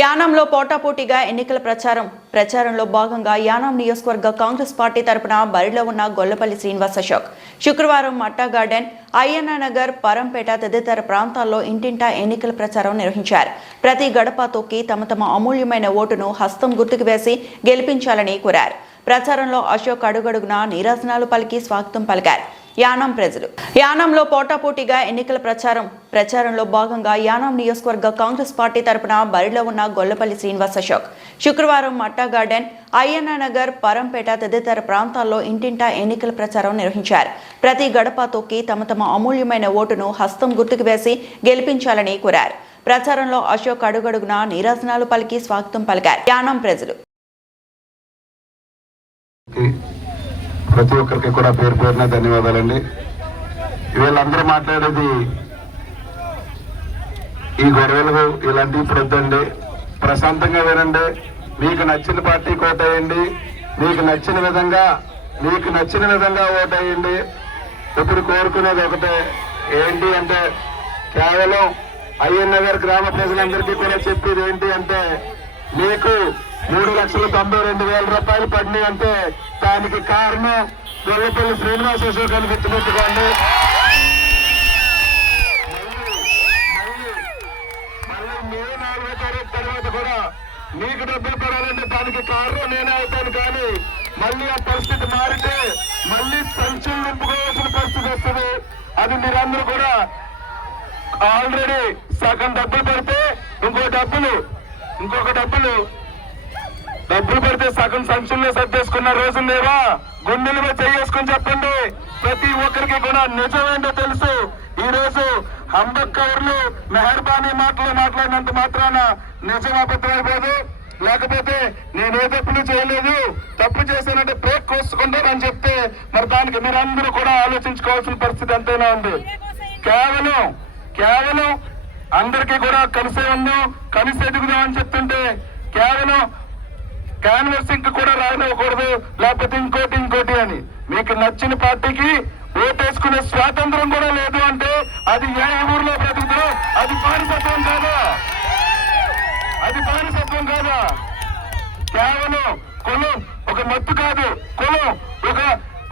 యానంలో పోటాపోటీగా ఎన్నికల ప్రచారంలో భాగంగా యానం నియోజకవర్గ కాంగ్రెస్ పార్టీ తరపున బరిలో ఉన్న గొల్లపల్లి శ్రీనివాస్ అశోక్ శుక్రవారం మట్టా గార్డెన్, అయ్యన్న నగర్, పరంపేట తదితర ప్రాంతాల్లో ఇంటింటా ఎన్నికల ప్రచారం నిర్వహించారు. ప్రతి గడప తొక్కి తమ అమూల్యమైన ఓటును హస్తం గుర్తుకు వేసి గెలిపించాలని కోరారు. ప్రచారంలో అశోక్ అడుగడుగునా నీరాజనాలు పలికి స్వాగతం పలికారు. యానం ప్రజలు యానంలో పోటాపోటీగా ఎన్నికల ప్రచారంలో భాగంగా యానం నియోజకవర్గ కాంగ్రెస్ పార్టీ తరపున బరిలో ఉన్న గొల్లపల్లి శ్రీనివాస్ అశోక్ శుక్రవారం మట్టా గార్డెన్, అయ్యన్న నగర్, పరంపేట తదితర ప్రాంతాల్లో ఇంటింటా ఎన్నికల ప్రచారం నిర్వహించారు. ప్రతి గడప తొక్కి తమ అమూల్యమైన ఓటును హస్తం గుర్తుకు వేసి గెలిపించాలని కోరారు. ప్రచారంలో అశోక్ అడుగడుగునా నీరాజనాలు పలికి స్వాగతం పలికారు. యానం ప్రజలు ప్రతి ఒక్కరికి కూడా పేరు పేరున ధన్యవాదాలండి. వీళ్ళందరూ మాట్లాడేది ఈ గొడవలు ఇలాంటివి ప్రొద్దండి, ప్రశాంతంగా వినండి. మీకు నచ్చిన పార్టీ ఓటేయండి, మీకు నచ్చిన విధంగా ఓటేయండి. ఇప్పుడు కోరుకునేది ఒకటే, ఏంటి అంటే కేవలం అయ్యన్న నగర్ గ్రామ ప్రజలందరికీ కూడా చెప్పేది ఏంటి అంటే, మీకు 3,92,000 రూపాయలు పడినాయి అంటే దానికి కారణం గొల్లపల్లి శ్రీనివాస్ అశోక్ అని గుర్తుపెట్టుకోండి. మళ్ళీ మే 4వ తారీఖు తర్వాత కూడా మీకు డబ్బులు పడాలంటే దానికి కారణం నేనే అవుతాను. కానీ మళ్ళీ ఆ పరిస్థితి మారితే మళ్ళీ సంచులు నింపుకోవాల్సిన పరిస్థితి వస్తుంది. అది మీరందరూ కూడా ఆల్రెడీ సగం డబ్బులు పడితే ఇంకొక డబ్బులు పడితే సగం సంచుల్లో సర్దేసుకున్న రోజులు లేవా? గుండెలు మీద చేసుకుని చెప్పండి. ప్రతి ఒక్కరికి కూడా నిజమేంటో తెలుసు. ఈ రోజు అంబేద్కర్లు మెహర్బానీ మాటలు మాట్లాడినంత మాత్రాన నిజం అబద్ధమైపోదు. లేకపోతే నేనే తప్పులు చేయలేదు, తప్పు చేశానంటే బ్రేక్ కోసుకుంటానని చెప్తే మరి దానికి మీరందరూ కూడా ఆలోచించుకోవాల్సిన పరిస్థితి ఎంతైనా ఉంది. కేవలం అందరికీ కూడా కలిసే ఉందాం, కలిసి ఎదుగుదాం అని చెప్తుంటే కేవలం క్యాన్వర్సింగ్ కూడా రాయనివ్వకూడదు, లేకపోతే ఇంకోటి అని. మీకు నచ్చిన పార్టీకి ఓటేసుకునే స్వాతంత్రం కూడా లేదు అంటే అది ఏ ఊర్లో బ్రతుకుతో అది బానిసత్వం కాదా? కేవలం కులం ఒక మత్తు కాదు, కులం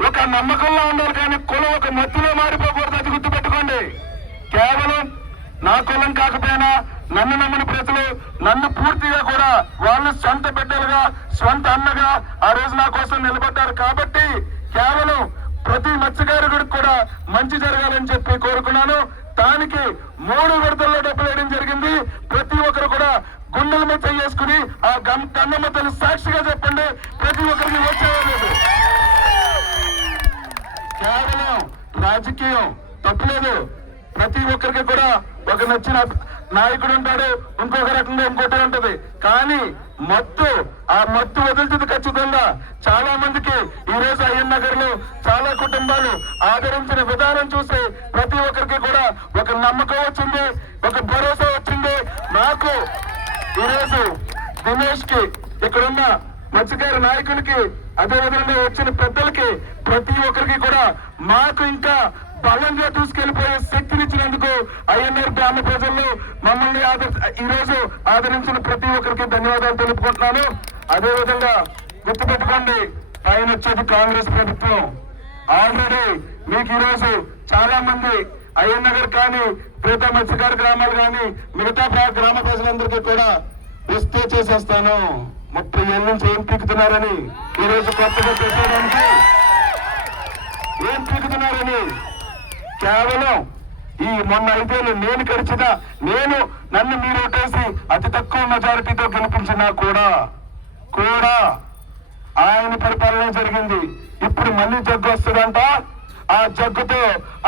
ఒక నమ్మకంలో ఉండాలి. కానీ కులం ఒక మత్తులో మారిపోకూడదు, అది గుర్తుపెట్టుకోండి. కేవలం నా కులం కాకపోయినా నన్ను నమ్మని ప్రజలు నన్ను పూర్తిగా కూడా వాళ్ళు సొంత బిడ్డలుగా, సొంత అన్నగా ఆ రోజు నా కోసం నిలబడ్డారు. కాబట్టి కేవలం ప్రతి మత్స్యకారుడికి కూడా మంచి జరగాలని చెప్పి కోరుకున్నాను. దానికి 3 విడతల్లో డబ్బులు వేయడం జరిగింది. ప్రతి ఒక్కరు కూడా గుండెల మీద చేసుకుని ఆ గన్నమ్మ తల్లి సాక్షిగా చెప్పండి, ప్రతి ఒక్కరికి వచ్చేవాలేదు. కేవలం రాజకీయం తప్పులేదు. ప్రతి ఒక్కరికి కూడా ఒక నచ్చిన నాయకుడు ఉంటాడు, ఇంకొక రకంగా ఇంకోటి ఉంటది. కానీ ఆ మత్తు వదులుతుంది ఖచ్చితంగా. చాలా మందికి ఈ రోజు అయ్యన్న నగర్ లో చాలా కుటుంబాలు ఆదరించిన విధానం చూసి ప్రతి ఒక్కరికి కూడా ఒక నమ్మకం వచ్చింది, ఒక భరోసా వచ్చింది. నాకు ఈరోజు దినేష్ కి, ఇక్కడున్న మత్స్యకార నాయకులకి, అదేవిధంగా వచ్చిన పెద్దలకి, ప్రతి ఒక్కరికి కూడా మాకు ఇంకా బలంగా తీసుకెళ్లిపోయే శక్తినిచ్చినందుకు అయ్యన్న గ్రామ ప్రజల్లో మమ్మల్ని ఈ రోజు ఆదరించిన ప్రతి ఒక్కరికి ధన్యవాదాలు తెలుపుకుంటున్నాను. అదేవిధంగా గుర్తుపెట్టుకోండి, పైన వచ్చేది కాంగ్రెస్ ప్రభుత్వం. ఆల్రెడీ మీకు ఈ రోజు చాలా మంది అయ్యన్న నగర్ కానీ, మిగతా మత్స్యకార గ్రామాలు కానీ, మిగతా గ్రామ ప్రజలందరికీ కూడా ఇస్తే చేసేస్తాను, 30 ఏళ్ళ నుంచి ఏం పీకుతున్నారని, ఈ రోజు కొత్తగా చేసేయడానికి ఏం పీకుతున్నారని, కేవలం ఈ మొన్న 5 ఏళ్ళు నేను గడిచిన నన్ను మీరు ఓటేసి అతి తక్కువ మెజారిటీతో గెలిపించినా కూడా ఆయన పరిపాలన జరిగింది. ఇప్పుడు మళ్ళీ జగ్గు వస్తుందంట, ఆ జగ్గుతో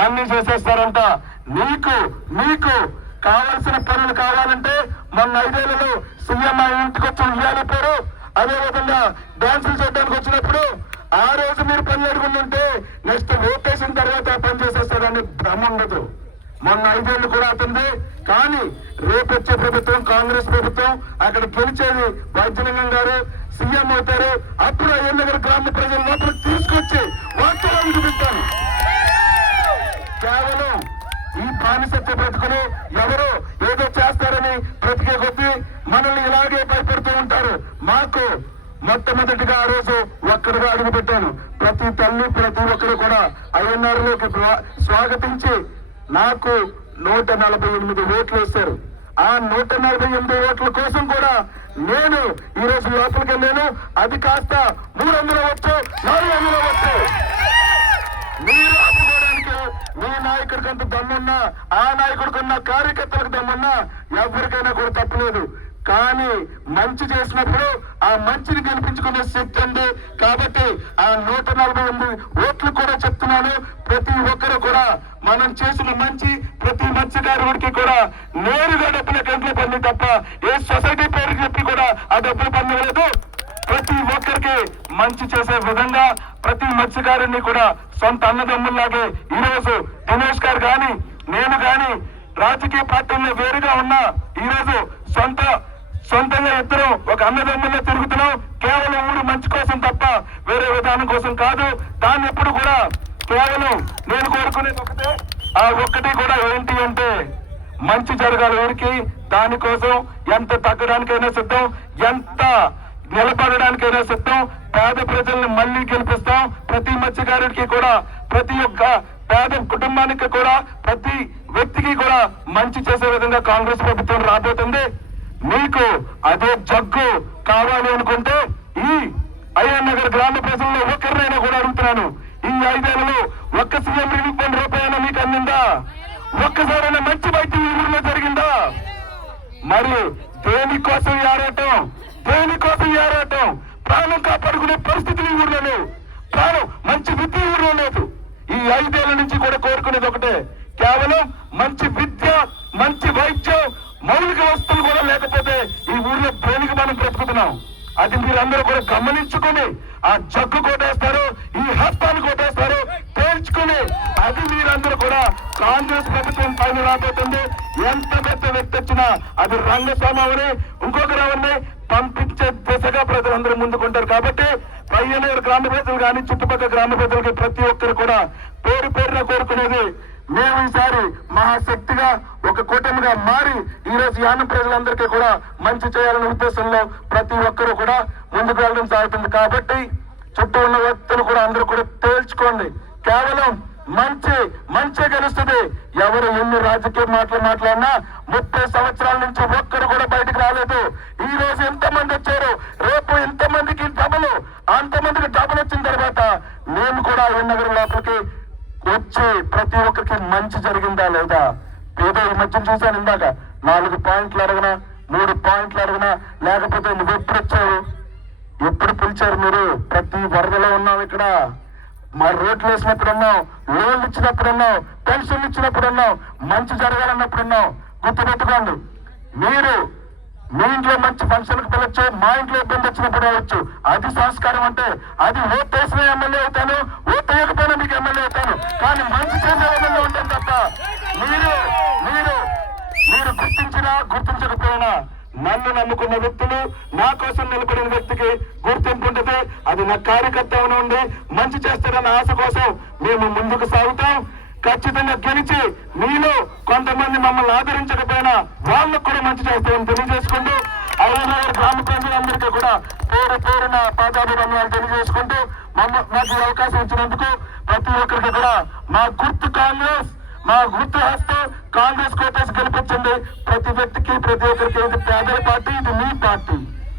అన్ని చేసేస్తారంట. మీకు కావాల్సిన పనులు కావాలంటే మొన్న 5 ఏళ్లలో సీఎం ఆ ఇంటికి వచ్చి ఉయ్యాలిపోయారు. అదేవిధంగా డాన్సులు చేయడానికి వచ్చినప్పుడు ఆ రోజు మీరు పని అడుగుంటే నెక్స్ట్ ఓటేసిన తర్వాత పని చేసేస్తారని భ్రమ ఉండదు. మొన్న 5 ఏళ్ళు కూడా అతనిది. కానీ రేపు వచ్చే ప్రభుత్వం కాంగ్రెస్ ప్రభుత్వం, అక్కడ గెలిచేది వైద్యలింగం గారు సీఎం అవుతారు. అప్పుడు అయ్యన్న నగర్ గ్రామ ప్రజల లోపల తీసుకొచ్చి వాస్తవాన్ని చూపిస్తాను. కేవలం ఈ బానిసత్వ బ్రతుకులు ఎవరు ఏదో చేస్తారని బ్రతికే కొద్దీ మనల్ని ఇలాగే భయపెడుతూ ఉంటారు. మాకు మొట్టమొదటిగా ఆ రోజు ఒక్కడిగా అడుగు పెట్టాను. ప్రతి తల్లి ప్రతి ఒక్కరు కూడా ఐఎన్ఆర్లోకి స్వాగతించి నాకు 148 ఓట్లు వేశారు. ఆ 148 ఓట్ల కోసం కూడా నేను ఈ రోజు లోపలికి వెళ్ళాను. అది కాస్త 300 వచ్చు, 400 వచ్చు. మీరు ఆపుకోవడానికి మీ నాయకుడికి అంత దమ్మున్నా, ఆ నాయకుడికి ఉన్న కార్యకర్తలకు దమ్మున్నా ఎవరికైనా కూడా తప్పలేదు. కానీ మంచి చేసినప్పుడు ఆ మంచిని గెలిపించుకునే శక్తి ఉంది. కాబట్టి ఆ 148 ఓట్లు కూడా చెప్తున్నాను. ప్రతి ఒక్కరు కూడా మనం చేసిన మంచి ప్రతి మత్స్యకారుడికి కూడా నేరుగా డబ్బుల అకౌంట్లో పడింది తప్ప ఏ సొసైటీ పేరు చెప్పి కూడా ఆ డబ్బులు పొందలేదు. ప్రతి ఒక్కరికి మంచి చేసే విధంగా ప్రతి మత్స్యకారుని కూడా సొంత అన్నదమ్ముల్లాగే ఈ రోజు దినేష్ గారు గాని నేను గాని రాజకీయ పార్టీల్లో వేరుగా ఉన్నా ఈ రోజు సొంతంగా ఇద్దరు ఒక అన్నదమ్ముల్లో తిరుగుతున్నాం. కేవలం ఊరు మంచి కోసం తప్ప వేరే విధానం కోసం కాదు. దాన్ని ఎప్పుడు కూడా కేవలం నేను కోరుకునేది ఒకటే, ఆ ఒక్కటి కూడా ఏంటి అంటే మంచి జరగాలి ఊరికి. దానికోసం ఎంత తగ్గడానికైనా సిద్ధం, ఎంత నిలబడడానికైనా సిద్ధం. పేద ప్రజల్ని మళ్ళీ గెలిపిస్తాం. ప్రతి మత్స్యకారుడికి కూడా, ప్రతి ఒక్క పేద కుటుంబానికి కూడా, ప్రతి వ్యక్తికి కూడా మంచి చేసే విధంగా కాంగ్రెస్ ప్రభుత్వం రాబోతుంది. మీకు అదే జగ్గు కావాలి అనుకుంటే ఈ అయ్యన్ నగర్ గ్రామ ప్రజల్లో ఒక్కరినైనా కూడా అడుగుతున్నాను, ఈ 5 ఏళ్లలో ఒక్క సీఎం రిలీఫ్ ఫండ్ రూపాయన మీకు అందిందా? ఒక్కసారైనా మంచి బయట ఈ ఊరిలో జరిగిందా? మరి దేనికోసం ఆరాటం, దేనికోసం ఆరాటం? ప్రాణం కాపాడుకునే పరిస్థితులు ఈ ఊర్లో లేవు. ప్రాణం మంచి విద్య ఊర్లో లేదు. ఈ 5 ఏళ్ల నుంచి కూడా కోరుకునేది ఒకటే, కేవలం మంచి విద్య, మంచి వైద్యం, మౌలిక వస్తువులు కూడా లేకపోతే ఈ ఊర్లో దేనికి మనం బ్రతుకుతున్నాం. అది మీరందరూ కూడా గమనించుకుని ఆ జగ్గు కొట్టేస్తారు, ఈ హస్తాన్ని కొట్టేస్తారు, తేల్చుకుని అది మీరందరూ కూడా కాంగ్రెస్ ప్రభుత్వం పైన రాబోతుంది. ఎంత పెద్ద వ్యక్తి వచ్చినా అది రంగస్వామి ఇంకొకరు ఎవరిని పంపించే దిశగా ప్రజలందరూ ముందుకుంటారు. కాబట్టి పయ్యనగర్ గ్రామ ప్రజలు కానీ చుట్టుపక్కల గ్రామ ప్రజలకి ప్రతి ఒక్కరు కూడా పేరు పేరున కోరుకునేది, మేము ఈసారి మహాశక్తిగా ఒక కూటమిగా మారి ఈ రోజు యానం ప్రజలందరికీ కూడా మంచి చేయాలనే ఉద్దేశంలో ప్రతి ఒక్కరూ కూడా ముందుకు వెళ్ళడం సాగుతుంది. కాబట్టి చుట్టూ ఉన్న వ్యక్తులు కూడా అందరూ కూడా తేల్చుకోండి, కేవలం మంచి గెలుస్తుంది. ఎవరు ఎన్ని రాజకీయ మాట్లాడినా 30 సంవత్సరాల నుంచి ఒక్కరు కూడా బయటకు రాలేదు. ఈ రోజు ఎంతమంది వచ్చారు, రేపు ఎంతమందికి డబ్బులు, అంతమందికి డబ్బులు వచ్చిన తర్వాత మేము కూడా ఈ నగరం లోపలికి వచ్చి ప్రతి ఒక్కరికి మంచి జరిగిందా లేదా? ఏదో ఈ మధ్య చూశాను, ఇందాక 4 పాయింట్లు అడగనా, 3 పాయింట్లు అడగనా, లేకపోతే నువ్వు ఎప్పుడు వచ్చావు, ఎప్పుడు పిలిచారు మీరు? ప్రతి వరదలో ఉన్నాం ఇక్కడ, మా రోడ్లు వేసినప్పుడు ఉన్నాం, లోన్లు ఇచ్చినప్పుడు ఉన్నాం, పెన్షన్లు ఇచ్చినప్పుడు ఉన్నాం, మంచి జరగాలన్నప్పుడు ఉన్నాం. గుర్తుపెట్టుకోండి, మీరు మీ ఇంట్లో మంచి ఫంక్షన్కి పిలవచ్చు, మా ఇంట్లో ఇబ్బంది వచ్చినప్పుడు రావచ్చు. అది సంస్కారం అంటే. అది ఓటు వేసిన ఎమ్మెల్యే అవుతాను, ఓటు వేయకపోయినా మీకు ఎమ్మెల్యే అవుతాను, కానీ మంచి చేసే ఎమ్మెల్యే ఉంటాను తప్ప మీరు గుర్తించినా గుర్తించకపోయినా నన్ను నమ్ముకున్న వ్యక్తులు, నా కోసం నిలబడిన వ్యక్తికి గుర్తింపు ఉంటుంది. అది నా కార్యకర్త ఉండి మంచి చేస్తారన్న ఆశ కోసం మేము ముందుకు సాగుతాం. ఖచ్చితంగా గెలిచి మీలో కొంతమంది మమ్మల్ని ఆదరించకపోయినా వాళ్ళకు కూడా మంచి చేస్తామని తెలియజేసుకుంటూ ఐఎన్ఆర్ గ్రామ ప్రజలందరికీ కూడా పేరు పేరున పాదాభివందనాలు తెలియజేసుకుంటూ మాకు ఈ అవకాశం ఇచ్చినందుకు ప్రతి ఒక్కరికి కూడా మా గుర్తు కాంగ్రెస్, మా గుర్తు హస్తం కాంగ్రెస్ కోటేసి గెలిపించండి. ప్రతి వ్యక్తికి ప్రతి ఒక్కరికి ఇది పేదల పార్టీ, ఇది మీ పార్టీ.